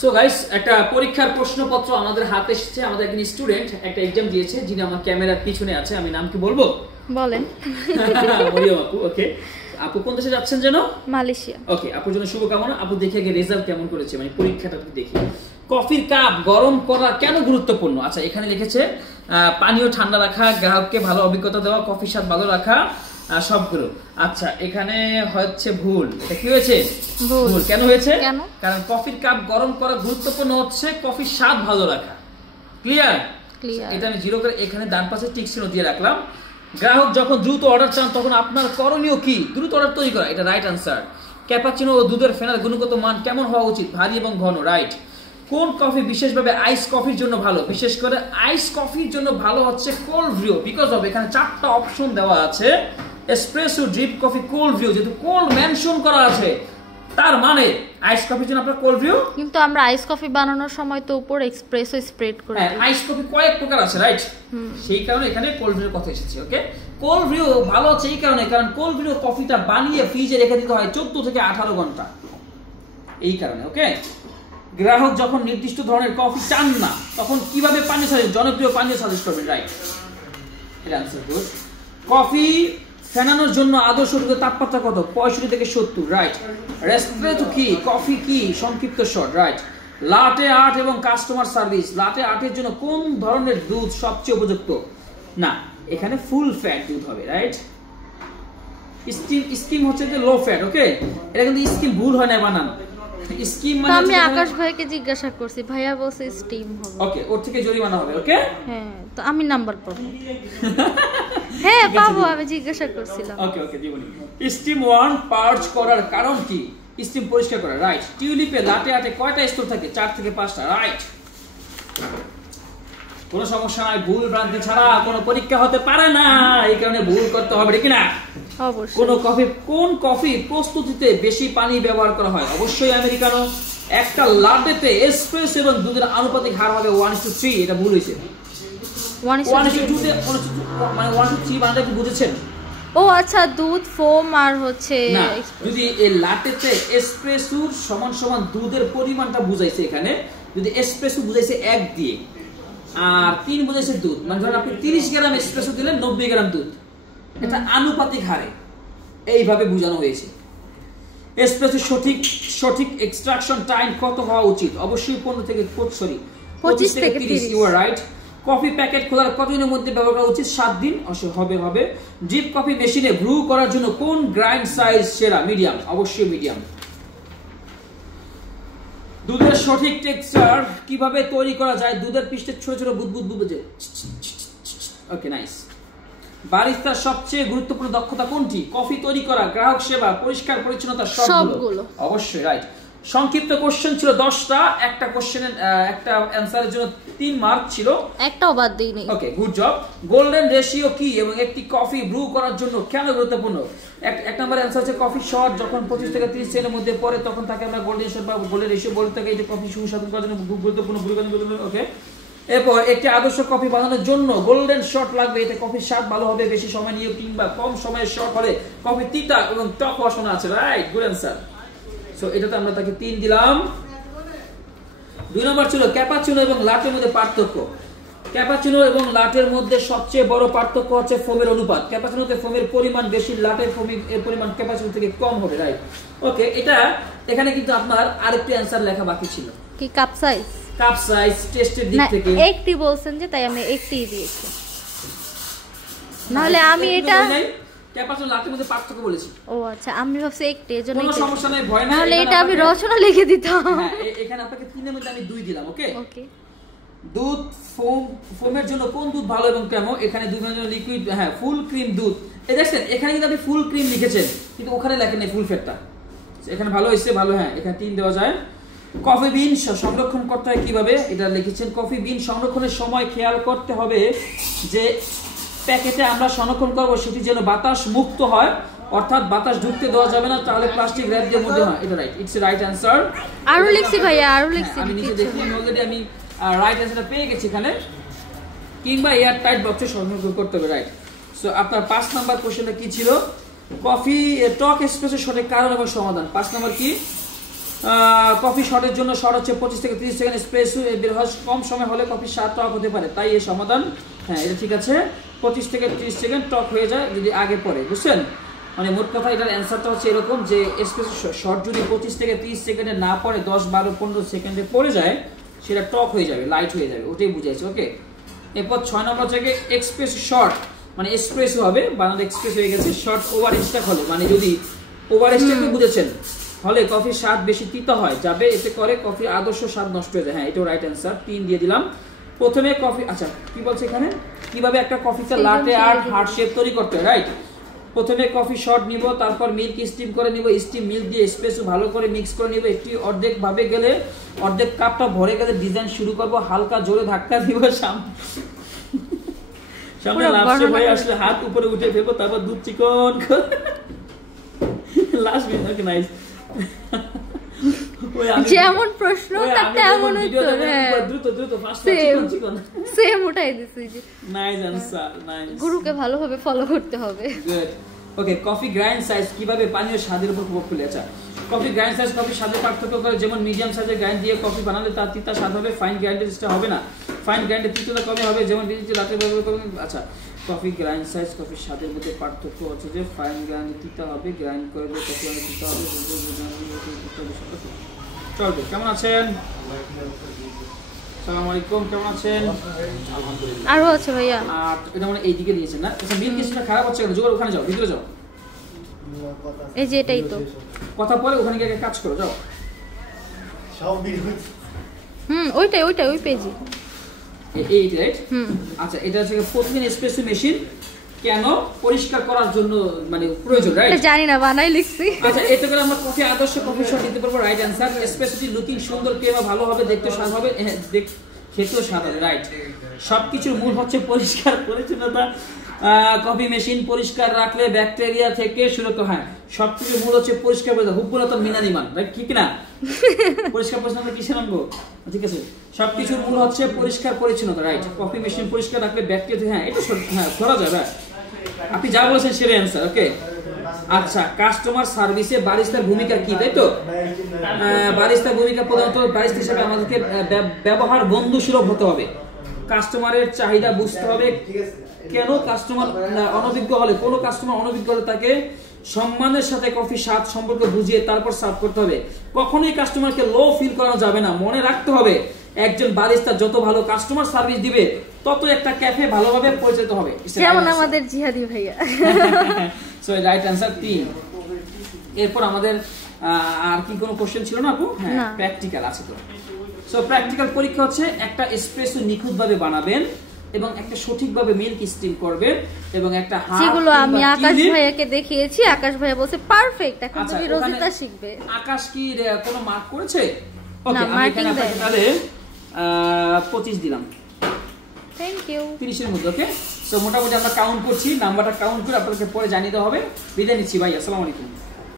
So guys, একটা পরীক্ষার প্রশ্নপত্র আমাদের হাতে এসেছে। আমাদের একজন স্টুডেন্ট একটা এক্সাম দিয়েছে, যিনি আমার ক্যামেরার পিছনে আছে। আমি নাম কি বলবো? বলেন। মরিয়ম আপু। ওকে, আপু কোন দেশে যাচ্ছেন যেন? মালয়েশিয়া। ওকে, আপুর জন্য শুভকামনা। আপু দেখে আগে রেজাল্ট কেমন করেছে, মানে পরীক্ষাটা দেখি। কফির কাপ গরম করা কেন গুরুত্বপূর্ণ? আচ্ছা, এখানে লিখেছে পানীয় ঠান্ডা রাখা, গ্রাহককে ভালো অভিজ্ঞতা দেওয়া, কফির স্বাদ ভালো রাখা, সবগুলো। আচ্ছা, এখানে হচ্ছে ভুল। এটা কি হয়েছে? ভুল। কেন হয়েছে? কারণ কফির কাপ গরম করা গুরুত্বপূর্ণ হচ্ছে কফির স্বাদ ভালো রাখা। ক্লিয়ার? এটা আমি জিরো করে এখানে ডান পাশে টিক চিহ্ন দিয়ে রাখলাম। গ্রাহক যখন দ্রুত অর্ডার চান তখন আপনার করণীয় কি? দ্রুত অর্ডার তৈরি করা, এটা রাইট আনসার। ক্যাপাচিনো ও দুধের ফেনার গুণগত মান কেমন হওয়া উচিত? ভারী এবং ঘন, রাইট। কোন কফি বিশেষভাবে আইস কফির জন্য ভালো? বিশেষ করে আইস কফির জন্য ভালো হচ্ছে কোল্ড ব্রিউ, বিকজ অফ এখানে 4টা অপশন দেওয়া আছে। Espresso, drip coffee, cold brew. যেহেতু কোল্ড মেনশন করা আছে, তার মানে আইস কফির জন্য আপনার কোল্ড ব্রিউ। কিন্তু আমরা আইস কফি বানানোর সময় তো উপর এক্সপ্রেসো স্প্রেড করি। হ্যাঁ, আইস কফি কয়েক প্রকার আছে, রাইট? সেই কারণে এখানে কোল্ড ব্রিউর কথা এসেছে। ওকে, কোল্ড ব্রিউ ভালো হচ্ছে এই কারণে, কারণ কোল্ড ব্রিউ কফিটা বানিয়ে ফ্রিজে রেখে দিতে হয় 14 থেকে 18 ঘন্টা, এই কারণে। ওকে, গ্রাহক যখন নির্দিষ্ট ধরনের কফি চান না তখন কিভাবে পানীয় সাজেস্ট, জনপ্রিয় পানীয় সাজেস্ট করবেন, রাইট? এটা আনসার গুড। কফি ফেনানোর জন্য আদর্শ তাপমাত্রা কত? 65 থেকে 70, রাইট। রেসপ্রেসো কি? কফি কি? সংক্ষিপ্ত শর্ট, রাইট। লাটে আর্ট এবং কাস্টমার সার্ভিস। লাটে আর্টের জন্য কোন ধরনের দুধ সবচেয়ে উপযুক্ত? না, এখানে ফুল ফ্যাট দুধ হবে, রাইট। স্কিম হচ্ছে যে লো ফ্যাট। ওকে, এটা কিন্তু স্কিম ভুল হয় না বানান। স্কিম মানে আমি আকাশ ভাইকে জিজ্ঞাসা করছি, ভাইয়া বলছে স্টিম হবে। ওকে, ওর থেকে জরিমানা হবে। ওকে, হ্যাঁ, তো আমি নাম্বার পাবো। হ্যাঁ পাবো, আমি জিজ্ঞাসা করছিলাম। ওকে ওকে, জীবনী। স্টিম ওয়ান পার্চ করার কারণ কি? স্টিম পরিষ্কার করা, রাইট। টিউলিপে লাটে আর্টে কয়টা স্তর থাকে? 4 থেকে 5টা, রাইট। কোনো সমস্যা নাই, ভুল ভ্রান্তি ছাড়া কোনো পরীক্ষা হতে পারে না, এই কারণে ভুল করতে হবে, ঠিক না? অবশ্যই। কোন কফি প্রস্তুতিতে বেশি পানি ব্যবহার করা হয়? অবশ্যই আমেরিকানো। একটা লাটেতে এসপ্রেসো এবং দুধের আনুপাতিক হার হবে 1:3। এটা ভুল হয়েছে। 1:2 মানে 1:3 বানাতে কি বুঝেছেন? ও আচ্ছা, দুধ, ফোম আর হচ্ছে না, যদি এই লাটেতে এসপ্রেসোর সমান সমান দুধের পরিমাণটা বুঝাইছে এখানে। যদি এসপ্রেসো বুঝাইছে 1 দিয়ে আর 3 বুঝাইছে দুধ, মানে ধরেন আপনি 30 গ্রাম এসপ্রেসো দিলেন 90 গ্রাম দুধ, এটা আনুপাতিক হারে এইভাবে বোঝানো হয়েছে। এসপ্রেসো সঠিক এক্সট্রাকশন টাইম কত হওয়া উচিত? অবশ্যই 25 থেকে 30। You are right. Coffee packet খোলার কতদিনের মধ্যে ব্যবহার করা উচিত? 7 দিন। হবে। ড্রিপ কফি মেশিনে ব্রু করার জন্য কোন গ্রাইন্ড সাইজ সেরা? মিডিয়াম। অবশ্যই মিডিয়াম। দুধের সঠিক টেক্সচার কিভাবে তৈরি করা যায়? দুধের পৃষ্ঠে ছোট ছোট বুদবুদ বুদবুদ। ওকে, নাইস। বারিস্তার সবচেয়ে গুরুত্বপূর্ণ দক্ষতা কোনটি? কফি তৈরি করা, গ্রাহক সেবা, পরিষ্কার পরিচ্ছন্নতা, সবগুলো। অবশ্যই রাইট। সংক্ষিপ্ত কোশ্চেন ছিল 10টা। একটা কোশ্চেনের একটা অ্যানসারের জন্য 3 মার্ক ছিল, একটাও বাদ দেইনি। ওকে, গুড জব। গোল্ডেন রেশিও কি এবং একটি কফি ব্রু করার জন্য কেন গুরুত্বপূর্ণ? এক নম্বর অ্যানসার হচ্ছে কফি শট যখন 25 থেকে 30 সেকেন্ডের মধ্যে পড়ে তখন তাকে আমরা গোল্ডেন শট বা গোল্ডেন রেশিও বলে থাকি। এটা কফি সুস্বাদু করার জন্য খুব গুরুত্বপূর্ণ। ওকে, এরপর একটি আদর্শ কফি বানানোর জন্য গোল্ডেন শট লাগবে, এতে কফির স্বাদ ভালো হবে। বেশি সময় নিয়ে কিংবা কম সময়ে শট হলে কফি তিতা এবং টক হওয়ার শোনা আছে, রাইট। Good answer. সো এটাতে আমরা তাকে 3 দিলাম। 2 নম্বর ছিল ক্যাপাচিনো এবং লাটের মধ্যে পার্থক্য। ক্যাপাচিনো এবং লাটের মধ্যে সবচেয়ে বড় পার্থক্য হচ্ছে ফোমের অনুপাত। ক্যাপাচিনোতে ফোমের পরিমাণ বেশি, লাটের ফোমের পরিমাণ ক্যাপাচিনো থেকে কম হবে, রাইট। ওকে, এটা এখানে কিন্তু আপনার আরেকটি অ্যানসার লেখা বাকি ছিল। কি? Cup size? কাপ সাইজ টেস্টের দিক থেকে একটি বলছেন যে, তাই আমি একটি দিয়েছি। নাহলে আমি এটা ক্যাপাচিনো লাটের মধ্যে পার্থক্য বলেছি। ও আচ্ছা, আমি ভাবছি একটি, এজন্য কোনো সমস্যা নাই, ভয় নাই। নাহলে এটা আমি রচনা লিখে দিতাম। হ্যাঁ, এখানে আপনাকে 3 এর মধ্যে আমি 2 দিলাম। ওকে ওকে। দুধ ফোমের জন্য কোন দুধ ভালো এবং কেন? এখানে দুধের জন্য লিকুইড, হ্যাঁ ফুল ক্রিম দুধ। এই দেখছেন এখানে কিন্তু আপনি ফুল ক্রিম লিখেছেন কিন্তু ওখানে লেখেন নাই ফুল ফ্যাটটা। এখানে ভালো হইছে, ভালো। হ্যাঁ, এখানে 3 দেওয়া যায়। কফি বিন সংরক্ষণ করতে হয় কিভাবে? এটা লিখেছেন। কফি বিন সংরক্ষণের সময় খেয়াল করতে হবে যে প্যাকেটে আমরা সংরক্ষণ করব সেটি যেন বাতাস মুক্ত হয়, অর্থাৎ বাতাস ঢুকতে দেওয়া যাবে না, তাহলে প্লাস্টিক র্যাপ দিয়ে মধ্যে হয়। এটা রাইট, ইটস রাইট অ্যানসার। আরো লিখছি ভাইয়া, আরো লিখছি। আমি নিচে দেখি অলরেডি আমি রাইট অ্যানসারটা পেয়ে গেছি এখানে। কিংবা এয়ার টাইট বক্সে সংরক্ষণ করতে হবে, রাইট। সো আপনার 5 নাম্বার কোশ্চেনটা কি ছিল? কফি টক এসপ্রেসো সঠিক কারণ এবং সমাধান। 5 নাম্বার কি? কফি শটের জন্য শট হচ্ছে 25 থেকে 30 সেকেন্ড, এসপ্রেসো বের হওয়ার কম সময় হলে কফি স্বাদ টক হতে পারে, তাই এর সমাধান। হ্যাঁ এটা ঠিক আছে, 25 থেকে 30 সেকেন্ড টক হয়ে যায় যদি আগে পরে, বুঝছেন? মানে মোট কথা এটার অ্যান্সারটা হচ্ছে এরকম যে এসপ্রেসো শট যদি 25 থেকে 30 সেকেন্ডে না পরে 10, 12, 15 সেকেন্ডে পড়ে যায় সেটা টক হয়ে যাবে, লাইট হয়ে যাবে, ওটাই বুঝাইছে। ওকে, এরপর 6 নম্বর থেকে এক্সপ্রেসো শর্ট মানে এসপ্রেসো হবে, বানানো এক্সপ্রেস হয়ে গেছে। শর্ট ওভার স্ট্যাক হলে মানে যদি ওভার স্ট্যাক বুঝেছেন হলে কফির স্বাদ বেশি তিতা হয় যাবে, এতে করে কফির আদর্শ স্বাদ নষ্ট হয়ে যায়। হ্যাঁ এটাও রাইট অ্যান্সার, 3 দিয়ে দিলাম। প্রথমে কফি, আচ্ছা কি বলছে এখানে, কিভাবে একটা কফিতে লাটে আর্ট হার্ট শেপ তৈরি করতে হয়, রাইট? প্রথমে কফি শট নিব, তারপর মিল্ক স্টিম করে নিব, স্টিম মিল্ক দিয়ে এসপ্রেসো ভালো করে মিক্স করে নিব। একটি অর্ধেক ভাবে গেলে, অর্ধেক কাপটা ভরে গেলে ডিজাইন শুরু করব, হালকা জোরে ধাক্কা দিব, সামনে লাপসে হয়ে আসলে হাত উপরে উঠে ফেলবো, তারপর দুধ চিকন লাস্ট মিনিট। ওকে নাইস, যেমন প্রশ্ন তাতে এমন উত্তর, দ্রুত দ্রুত ফাস্ট চিকন চিকন সেম উঠাই দিছি। Nice answer, nice. গুরুকে ভালোভাবে ফলো করতে হবে। গুড। ওকে, কফি গ্রাইন্ড সাইজ কিভাবে পানীয় স্বাদের উপর প্রভাব ফেলে? আচ্ছা, কফি গ্রাইন্ড সাইজ কফি স্বাদের পার্থক্য করে, যেমন মিডিয়াম সাইজের গ্রাইন্ড দিয়ে কফি বানালে তার তিতা স্বাদ হবে, ফাইন গ্রাইন্ডের চেষ্টা হবে না, ফাইন গ্রাইন্ডের তিততা কমে হবে, যেমন বিদেশি লাটে ব্যবহার করবেন। আচ্ছা, কফি গ্রাইন্ড সাইজ কফি স্বাদের মধ্যে পার্থক্য হচ্ছে যে ফাইন গ্রাইন্ড তিতা হবে, গ্রাইন্ড করে দিয়ে কফি অনেক তিতা হবে। চলবে। কেমন আছেন? আসসালামু আলাইকুম, কেমন আছেন? আলহামদুলিল্লাহ। আরো আছে ভাইয়া, আর এটা মানে এইদিকে দিয়েছেন না? আচ্ছা, মিল্ক স্টিমটা খারাপ হচ্ছে কেন? জোগাড় ওখানে যাও, ভিতরে যাও। এই যে এটাই তো কথা পরে ওখানে গিয়ে কাজ করো, যাও। ওইটাই ওইটাই ওই পেজে এই রাইট। আচ্ছা, এটা হচ্ছে প্রতিদিন এসপ্রেসো মেশিন কেন পরিষ্কার করার জন্য মানে প্রয়োজন, রাইট? এটা জানি না, বানাই লিখছি। আচ্ছা, এতে করে আমরা কফি আদর্শ কফি শট দিতে পারবো, রাইট অ্যান্সার। এসপ্রেসোটি লুকিং সুন্দর, ক্রিমা ভালো হবে, দেখতে স্বাদ হবে, খেতেও স্বাদ হবে, রাইট। সবকিছুর মূল হচ্ছে পরিষ্কার পরিচ্ছন্নতা। কফি মেশিন পরিষ্কার রাখলে ব্যাকটেরিয়া থেকে সুরক্ষা হয়। সবকিছুর মূল হচ্ছে পরিষ্কার পরিচ্ছন্নতা। হুব্বুলাতন মিনানিমান, রাইট? ঠিক না? পরিষ্কার পরিচ্ছন্নতা কিসের অঙ্গ? ঠিক আছে, সবকিছুর মূল হচ্ছে পরিষ্কার পরিচ্ছন্নতা, রাইট? কফি মেশিন পরিষ্কার রাখলে ব্যাকটেরিয়া, হ্যাঁ এটা হ্যাঁ ধরা যাবে। আপনি যা বলেছেন সেটা অ্যান্সার। ওকে, আচ্ছা, কাস্টমার সার্ভিসে বারিস্তার ভূমিকা কি, তাই তো? বারিস্তার ভূমিকা প্রধানত বারিস্তা হিসেবে আমাদেরকে ব্যবহার বন্ধু সুলভ হতে হবে, কাস্টমারের চাহিদা বুঝতে হবে। কেন? কাস্টমার অনভিজ্ঞ হলে, কোনো কাস্টমার অনভিজ্ঞ হলে তাকে সম্মানের সাথে কফি স্বাদ সম্পর্কে বুঝিয়ে তারপর সার্ভ করতে হবে। কখনোই কাস্টমারকে লো ফিল করানো যাবে না। মনে রাখতে হবে, একজন বারিস্তা যত ভালো কাস্টমার সার্ভিস দিবে তত একটা ক্যাফে ভালোভাবে পরিচালিত হবে। যেমন আমাদের জিহাদি ভাইয়া। So right answer 3। এরপর আমাদের আর কি কোনো কোশ্চেন ছিল না আপু? হ্যাঁ, প্র্যাকটিক্যাল আছে তো। সো প্র্যাকটিক্যাল পরীক্ষা হচ্ছে একটা এসপ্রেসো নিখুঁতভাবে বানাবেন এবং একটা সঠিকভাবে মিল্ক স্টিম করবেন এবং একটা যেগুলো আমি আকাশ ভাইয়াকে দেখিয়েছি, আকাশ ভাইয়া বলছে পারফেক্ট। এখন তুমি রোজিতা শিখবে। আকাশ কি কোনো মার্ক করেছে? ওকে, আমি এখানে আপনাকে তাহলে 25 দিলাম। Thank you. 30 এর মধ্যে। ওকে, সো মোটামুটি আমরা কাউন্ট করছি, নাম্বারটা কাউন্ট করে আপনাদেরকে পরে জানিয়ে দেওয়া হবে। বিদায় নিচ্ছি ভাই, আসসালামু আলাইকুম।